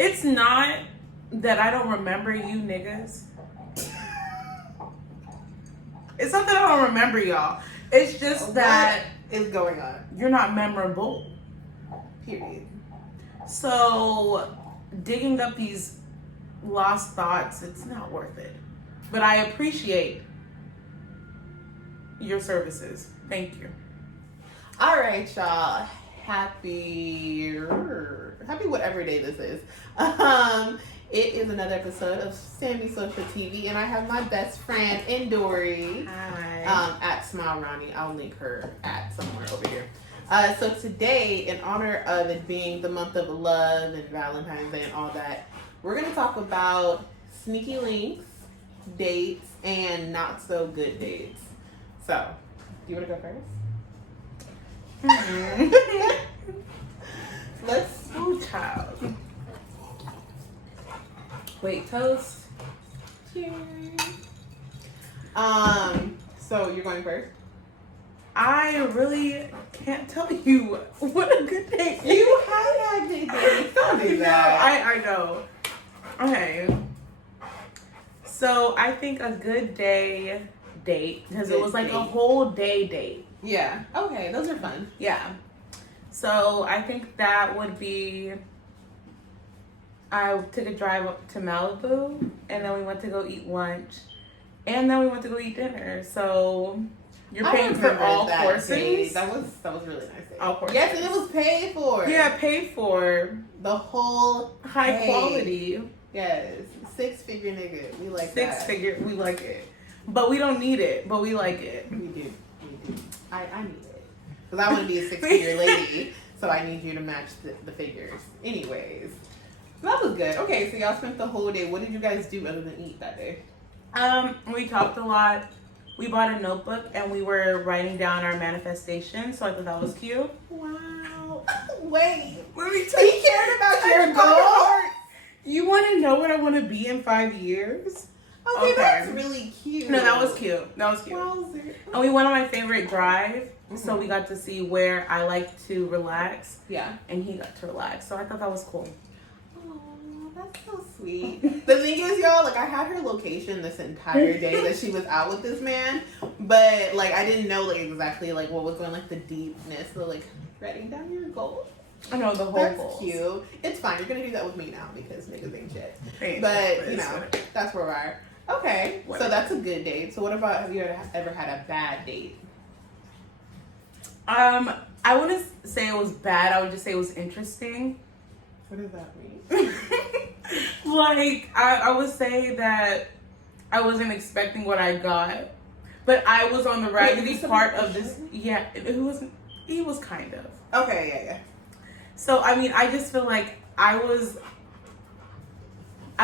It's not that I don't remember you niggas. It's not that I don't remember y'all. It's just that what is going on? You're not memorable. Period. So digging up these lost thoughts, it's not worth it. But I appreciate your services. Thank you. All right, y'all. Happy whatever day this is. It is another episode of Sammy Social TV, and I have my best friend in Dory. Hi. At Smile Ronnie. I'll link her at somewhere over here. So today, in honor of it being the month of love and Valentine's Day and all that, we're gonna talk about sneaky links, dates, and not so good dates. So, do you want to go first? Let's. Ooh, child. Wait, toast. Cheers. So you're going first? I really can't tell you what a good date is. You have had good dates. Don't do that. I know. Okay. So I think a good day date, because it was like a whole day date. Yeah. Okay, those are fun. Yeah. So I think that would be, I took a drive up to Malibu, and then we went to go eat lunch, and then we went to go eat dinner. So you're paying for all courses. That was really nice. All courses. Yes, and it was paid for. Yeah, paid for. The whole High quality. Yes. 6-figure nigga. We like that. 6-figure. We like it. But we don't need it, but we like it. We do. I need it. Because I want to be a 6-figure lady, so I need you to match the figures. Anyways. That was good. Okay, so y'all spent the whole day. What did you guys do other than eat that day? We talked a lot. We bought a notebook and we were writing down our manifestation, so I thought that was cute. Wow. Wait. Let me tell you. He cared about your goals. You want to know what I want to be in 5 years? Okay, that's really cute. No, that was cute. That was cute. Wowzer. And we went on my favorite drive, so we got to see where I like to relax. Yeah. And he got to relax, so I thought that was cool. That's so sweet. The thing is, y'all, like, I had her location this entire day that she was out with this man, but, like, I didn't know, like, exactly, like, what was going, like, the deepness. So, like, writing down your goals. I know, the whole That's goals. cute. It's fine. You're going to do that with me now because niggas ain't shit. Thanks. But, you know, that's where we are. Okay, so that's a good date. So what about, have you ever had a bad date? I wouldn't say it was bad. I would just say it was interesting. What does that mean? Like, I would say that I wasn't expecting what I got, but I was on the raggedy part of this. Yeah, he was kind of. Okay, yeah. So, I mean, I just feel like I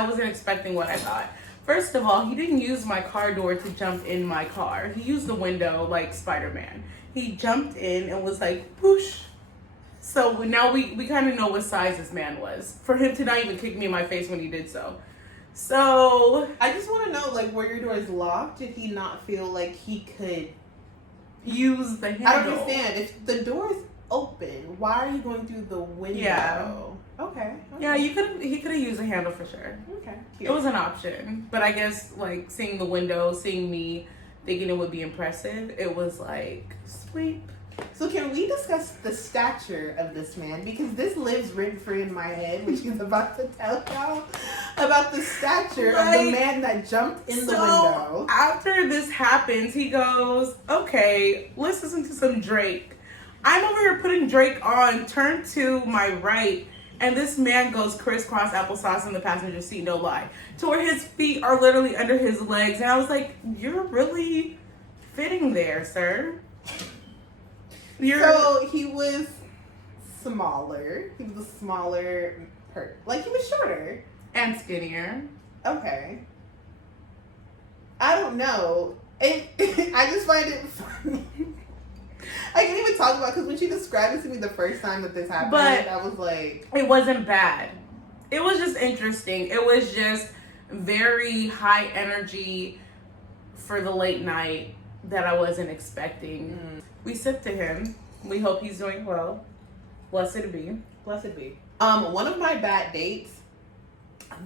wasn't expecting what I got. First of all, he didn't use my car door to jump in my car. He used the window like Spider-Man. He jumped in and was like, whoosh. So now we kind of know what size this man was. For him to not even kick me in my face when he did so. So I just want to know, like, were your doors locked? Did he not feel like he could use the handle? I don't understand. If the door is open, why are you going through the window? Yeah. Okay. Yeah, he could have used a handle for sure. Okay. Cute. It was an option. But I guess, like, seeing the window, seeing me thinking it would be impressive, it was like, sweet. So can we discuss the stature of this man? Because this lives rent-free in my head, which he's about to tell y'all about the stature of the man that jumped in the window. After this happens, he goes, okay, let's listen to some Drake. I'm over here putting Drake on, turn to my right, and this man goes crisscross applesauce in the passenger seat, no lie. To where his feet are literally under his legs. And I was like, you're really fitting there, sir. So he was smaller. He was a smaller person. Like, he was shorter. And skinnier. Okay. I don't know. I just find it funny. I can't even talk about it because when she described it to me the first time that this happened, I was like... It wasn't bad. It was just interesting. It was just very high energy for the late night that I wasn't expecting. We sip to him. We hope he's doing well. Blessed be. Blessed be. One of my bad dates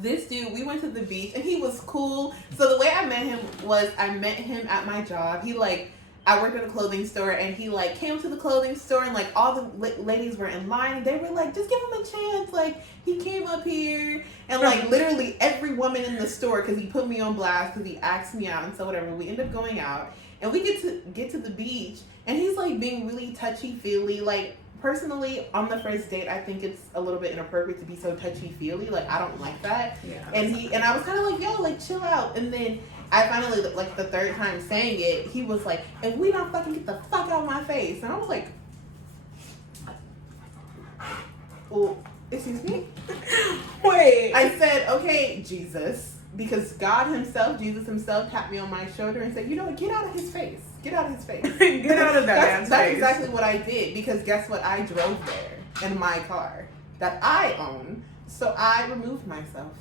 This dude, we went to the beach and he was cool. So the way I met him was I met him at my job. He like, I worked at a clothing store and he like came to the clothing store and like all the ladies were in line and they were like, just give him a chance. Like he came up here and like literally every woman in the store, because he put me on blast because he asked me out, and so whatever. We end up going out and we get to the beach and he's like being really touchy feely. Like personally, on the first date, I think it's a little bit inappropriate to be so touchy feely. Like I don't like that. Yeah. And I was kind of like, yo, like chill out. And then I finally, like the third time saying it, he was like, if we don't fucking get the fuck out of my face. And I was like, well, excuse me? Wait. I said, okay, Jesus. Because Jesus himself tapped me on my shoulder and said, you know what, get out of his face. Get out of his face. Get out of that man's That's face. exactly what I did. Because guess what? I drove there in my car that I own. So I removed myself.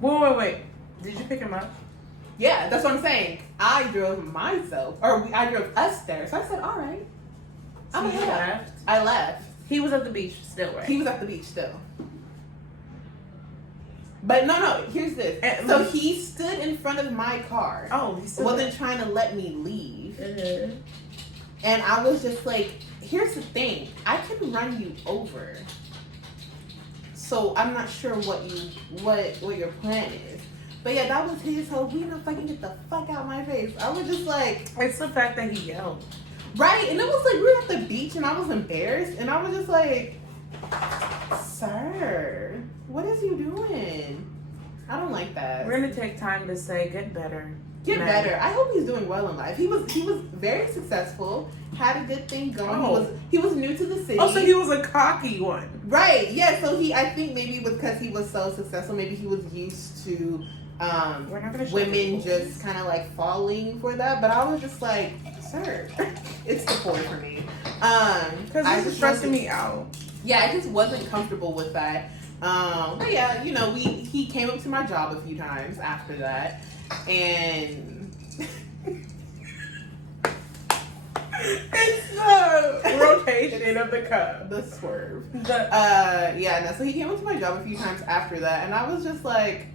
Wait. Did you pick him up? Yeah, that's what I'm saying. I drove myself, or I drove us there. So I said, all right. So you left? I left. He was at the beach still, right? He was at the beach still. But no, here's this. So he stood in front of my car. Oh, he still wasn't trying to let me leave. Mm-hmm. And I was just like, here's the thing. I can run you over. So I'm not sure what your plan is. But yeah, that was his whole, we don't fucking get the fuck out of my face. I was just like... It's the fact that he yelled. Right, and it was like, we were at the beach and I was embarrassed. And I was just like, sir, what is you doing? I don't like that. We're going to take time to say, get better. Get better. I hope he's doing well in life. He was very successful, had a good thing going. Oh. He was new to the city. Oh, so he was a cocky one. Right, yeah, so I think maybe because he was so successful, maybe he was used to women just kind of like falling for that. But I was just like, sir, it's the point for me. Because this is stressing me out. Yeah, I just wasn't comfortable with that. But yeah, you know, he came up to my job a few times after that, and it's the rotation of the cup. the swerve. Yeah, no, so he came up to my job a few times after that, and I was just like,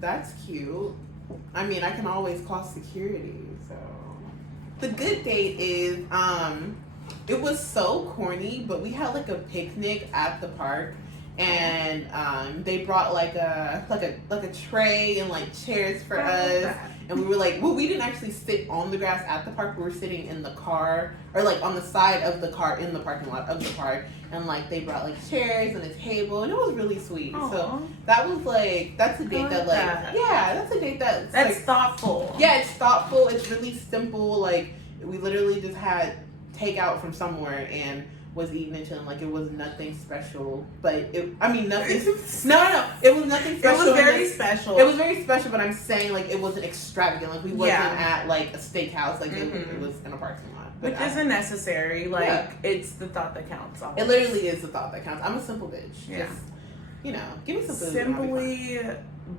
that's cute. I mean, I can always call security, so. The good date is, it was so corny, but we had like a picnic at the park, and they brought like a tray and like chairs for us. And we were like, well, we didn't actually sit on the grass at the park. We were sitting in the car, or like on the side of the car in the parking lot of the park. And like they brought like chairs and a table, and it was really sweet. Aww. So that was like, that's a date that like, yeah, that's a date that's like, thoughtful. Yeah, it's thoughtful. It's really simple. Like we literally just had takeout from somewhere and was eating it, and like it was nothing special. But nothing. No, it was nothing special. It was very special. It was very special, but I'm saying like it wasn't extravagant. Like we wasn't at like a steakhouse. Like it was in a parking lot. But which isn't necessary. Like it's the thought that counts. Always. It literally is the thought that counts. I'm a simple bitch. Yeah. Just, you know, give me some food. Simply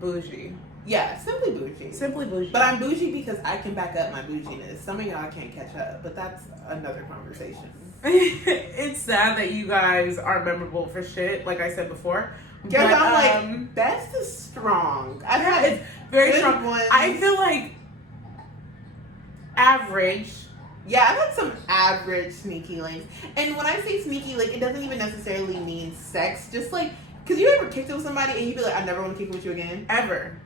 bougie. Yeah, simply bougie. Simply bougie. But I'm bougie because I can back up my bouginess. Some of y'all can't catch up, but that's another conversation. It's sad that you guys are memorable for shit, like I said before. Yeah, I'm like, best is strong. I've had it's very strong. ones. I feel like average. Yeah, I've had some average sneaky links. And when I say sneaky link, it doesn't even necessarily mean sex. Just like, because you ever kicked it with somebody and you be like, I never want to kick it with you again? Ever.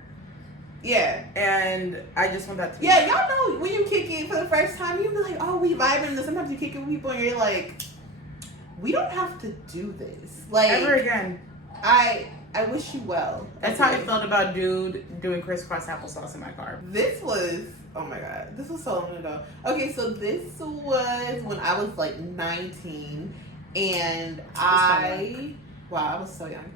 Yeah. And I just want that to be. Yeah, y'all know when you kick it for the first time, you be like, oh, we vibing. And then sometimes you kick it with people and you're like, we don't have to do this. Like, ever again. I wish you well. That's how I felt about dude doing crisscross applesauce in my car. This was, oh my God, this was so long ago. Okay, so this was when I was like 19, and I was so young.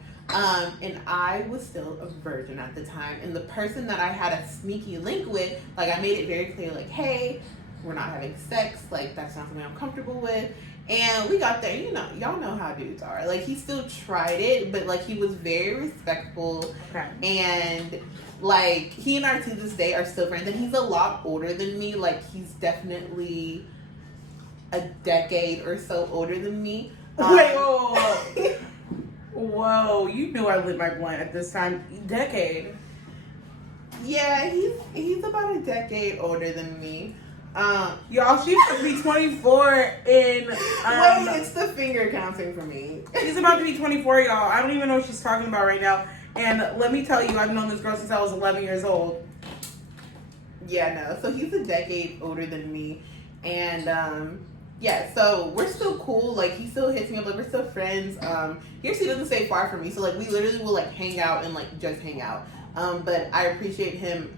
And I was still a virgin at the time, and the person that I had a sneaky link with, like I made it very clear, like, hey, we're not having sex, like that's not something I'm comfortable with. And we got there, you know, y'all know how dudes are. Like he still tried it, but like he was very respectful. Okay. And like he and I to this day are still friends, and he's a lot older than me. Like he's definitely a decade or so older than me. Wait, whoa. Whoa, you knew I lit my blunt at this time. Decade. Yeah, he's about a decade older than me. Y'all, she's about to be 24 in. Wait, it's the finger counting for me. She's about to be 24, y'all. I don't even know what she's talking about right now. And let me tell you, I've known this girl since I was 11 years old. Yeah, no. So he's a decade older than me, and yeah. So we're still cool. Like he still hits me up. Like we're still friends. He actually doesn't stay far from me. So like we literally will like hang out and like just hang out. But I appreciate him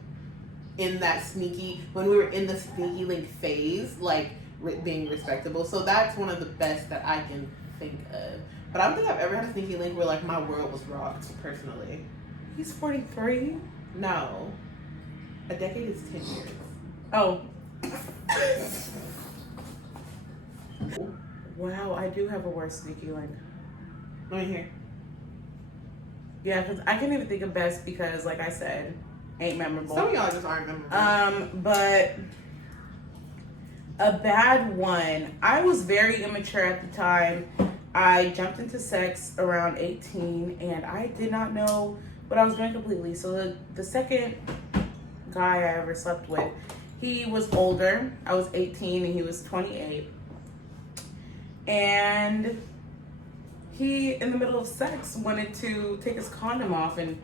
in that sneaky, when we were in the sneaky link phase, like being respectable. So that's one of the best that I can think of. But I don't think I've ever had a sneaky link where like my world was rocked personally. He's 43? No. A decade is 10 years. Oh. Wow, I do have a worse sneaky link. Let me hear. Yeah, because I can't even think of best because, like I said, ain't memorable. Some of y'all just aren't memorable. But a bad one. I was very immature at the time. I jumped into sex around 18, and I did not know what I was doing completely. So the second guy I ever slept with, he was older. I was 18, and he was 28. And he, in the middle of sex, wanted to take his condom off and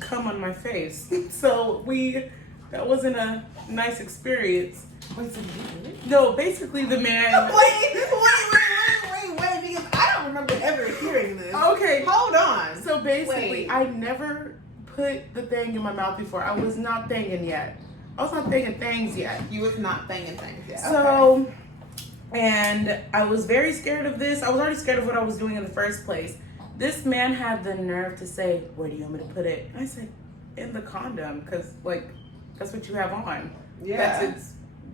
come on my face. So that wasn't a nice experience. Wait, so did you do it? No, basically the man. Wait, because I don't remember ever hearing this. Okay. Hold on. So basically, Wait. I never put the thing in my mouth before. I was not thinging yet. I was not thinking things yet. You was not thinking things yet. So, and I was very scared of this. I was already scared of what I was doing in the first place. This man had the nerve to say, "Where do you want me to put it?" I said, "In the condom, because like that's what you have on. Yeah.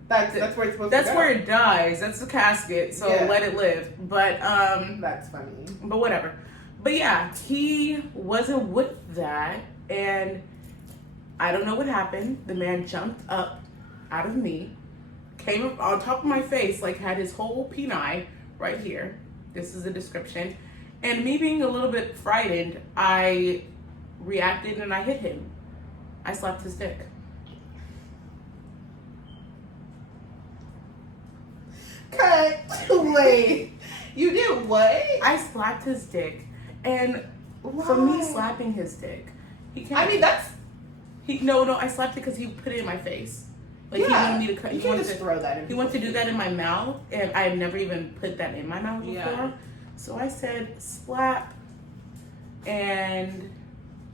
That's where it's supposed to go. That's where it dies. That's the casket. So Yeah. let it live." But That's funny. But whatever. But yeah, he wasn't with that, and I don't know what happened. The man jumped up out of me, came up on top of my face, like had his whole peni right here. This is the description. And me being a little bit frightened, I reacted and I hit him. I slapped his dick. Cut. Wait. You did what? I slapped his dick. And for me slapping his dick, he can't. I mean, that's... No, I slapped it because he put it in my face. Like, yeah. he wanted me to cut. You can't just throw that in. He wanted to do that in my mouth, and I had never even put that in my mouth before. Yeah. So I said, slap, and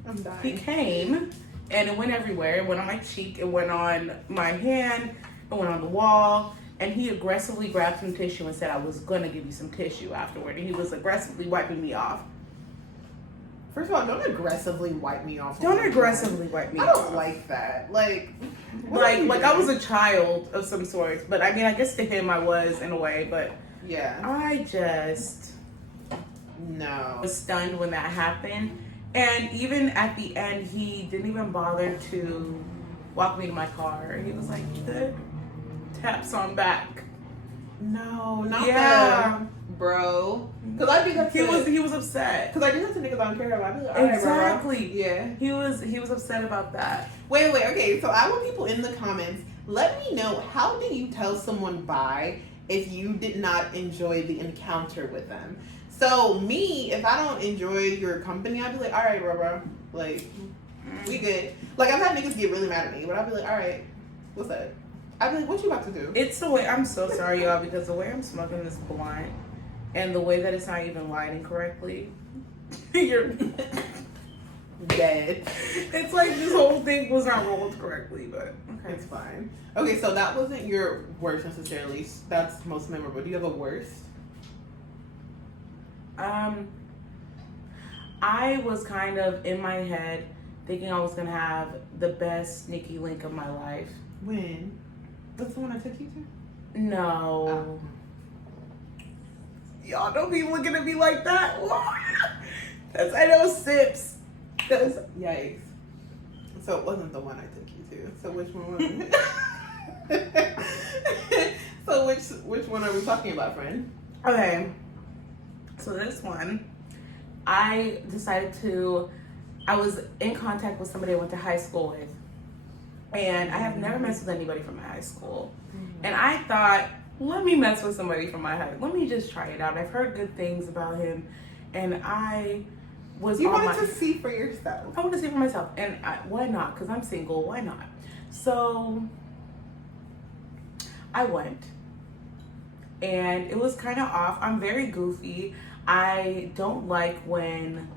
I'm dying. he came, and it went everywhere. It went on my cheek, it went on my hand, it went on the wall, and he aggressively grabbed some tissue and said I was going to give you some tissue afterward, and he was aggressively wiping me off. First of all, don't aggressively wipe me off. Don't aggressively wipe me off. I don't like that. Like I was a child of some sort, but I mean, I guess to him I was in a way, but yeah, I just was stunned when that happened. And even at the end, he didn't even bother to walk me to my car. He was like, good taps on back. No, not Yeah. that, bro. Because I do that. He was upset. Because I do that to niggas I don't care about. I'd be like, all right, Exactly. bro. Yeah. He was upset about that. Wait. Okay. So I want people in the comments. Let me know, how do you tell someone bye if you did not enjoy the encounter with them? So me, if I don't enjoy your company, I'd be like, all right, bro. Like, we good. Like, I've had niggas get really mad at me, but I'd be like, all right, what's up? I'd be like, what you about to do? It's the way, I'm so sorry, y'all, because the way I'm smoking this blunt and the way that it's not even lighting correctly, you're dead. It's like this whole thing was not rolled correctly, but okay. It's fine. Okay, so that wasn't your worst necessarily. That's most memorable. Do you have a worst? I was kind of in my head thinking I was gonna have the best sneaky link of my life. When? That's the one I took you to? No. Y'all don't be looking at me like that. That's, I know, sips. That's, yikes. So it wasn't the one I took you to. So which one was it? So which one are we talking about, friend? Okay. So this one I was in contact with somebody I went to high school with. And I have never messed with anybody from my high school. And I thought, let me mess with somebody from my high school. Let me just try it out. I've heard good things about him. And I was You wanted to see for yourself. I wanted to see for myself. And why not? Because I'm single. Why not? So I went. And it was kind of off. I'm very goofy. I don't like when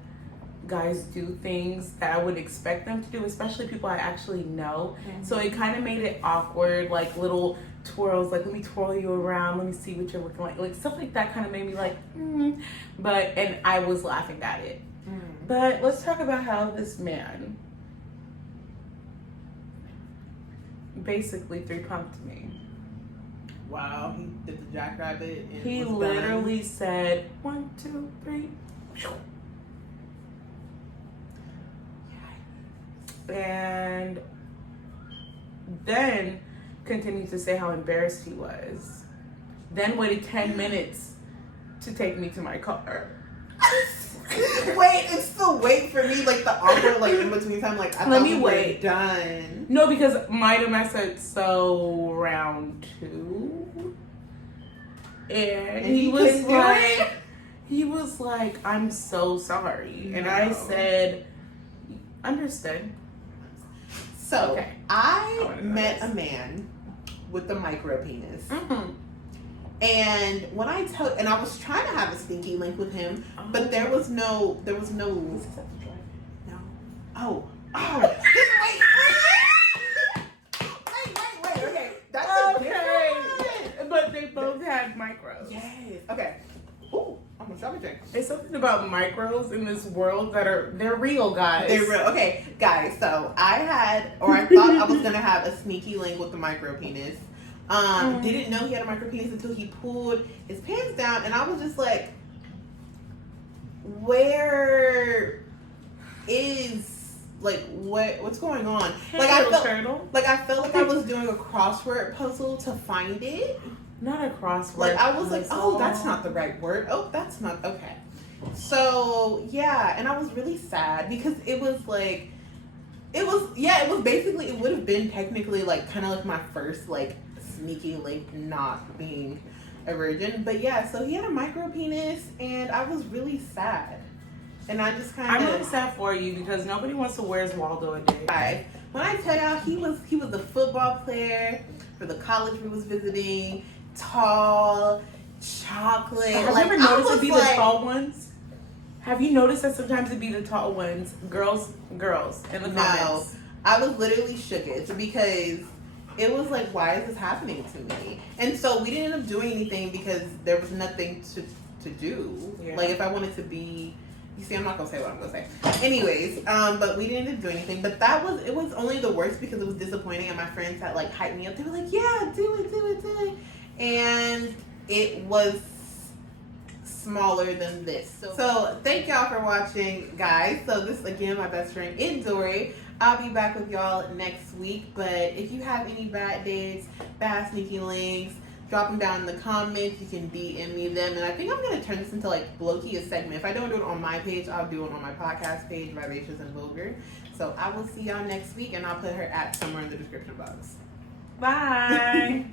guys do things that I would expect them to do, especially people I actually know. So it kind of made it awkward, like little twirls, like let me twirl you around, let me see what you're looking like stuff like that kind of made me like, but, and I was laughing at it. But let's talk about how this man basically 3-pumped me. Wow, he did the jackrabbit. And He was literally done. said 1, 2, 3. And then continued to say how embarrassed he was. Then waited 10 minutes to take me to my car. Wait, it's the wait for me, like the awkward, like in between time, like I Let thought me we were wait. done. No, because my dumbass said so round 2. And he was like, I'm so sorry. And I said, understood. So Okay. I met a man with the micro penis. And when I and I was trying to have a sneaky link with him, but there was no. No. Oh. Wait. Okay. That's okay. But they both had micros. Yes. Okay. Ooh, I'm gonna stop my drink. It's something about micros in this world they're real, guys. They're real. Okay, guys. So I thought I was gonna have a sneaky link with the micro penis. Didn't know he had a micro penis until he pulled his pants down, and I was just like, where is what's going on? I felt like I was doing a crossword puzzle to find it. Not a crossword. Like I was like, oh, that's not the right word. Oh, that's not okay. So yeah, and I was really sad because it was basically, it would have been technically like kind of like my first like sneaky link not being a virgin. But yeah, so he had a micro penis and I was really sad. And I just kind of... I'm really sad for you because nobody wants to wear Waldo a day. When I tell y'all, he was a football player for the college we was visiting, tall, chocolate. Have you ever noticed it be the tall ones? Have you noticed that sometimes it be the tall ones? Girls in the comments. No, I was literally shooketh because it was like, why is this happening to me? And so we didn't end up doing anything because there was nothing to do. Yeah. Like if I wanted to be, you see, I'm not gonna say what I'm gonna say. Anyways, but we didn't end up doing anything. But it was only the worst because it was disappointing, and my friends had like hyped me up. They were like, yeah, do it, and it was smaller than this. So thank y'all for watching, guys. So this is again my best friend in Dory. I'll be back with y'all next week. But if you have any bad dates, bad sneaky links, drop them down in the comments. You can DM me them. And I think I'm going to turn this into like low-key a segment. If I don't do it on my page, I'll do it on my podcast page, Vivacious and Vulgar. So I will see y'all next week, and I'll put her at somewhere in the description box. Bye.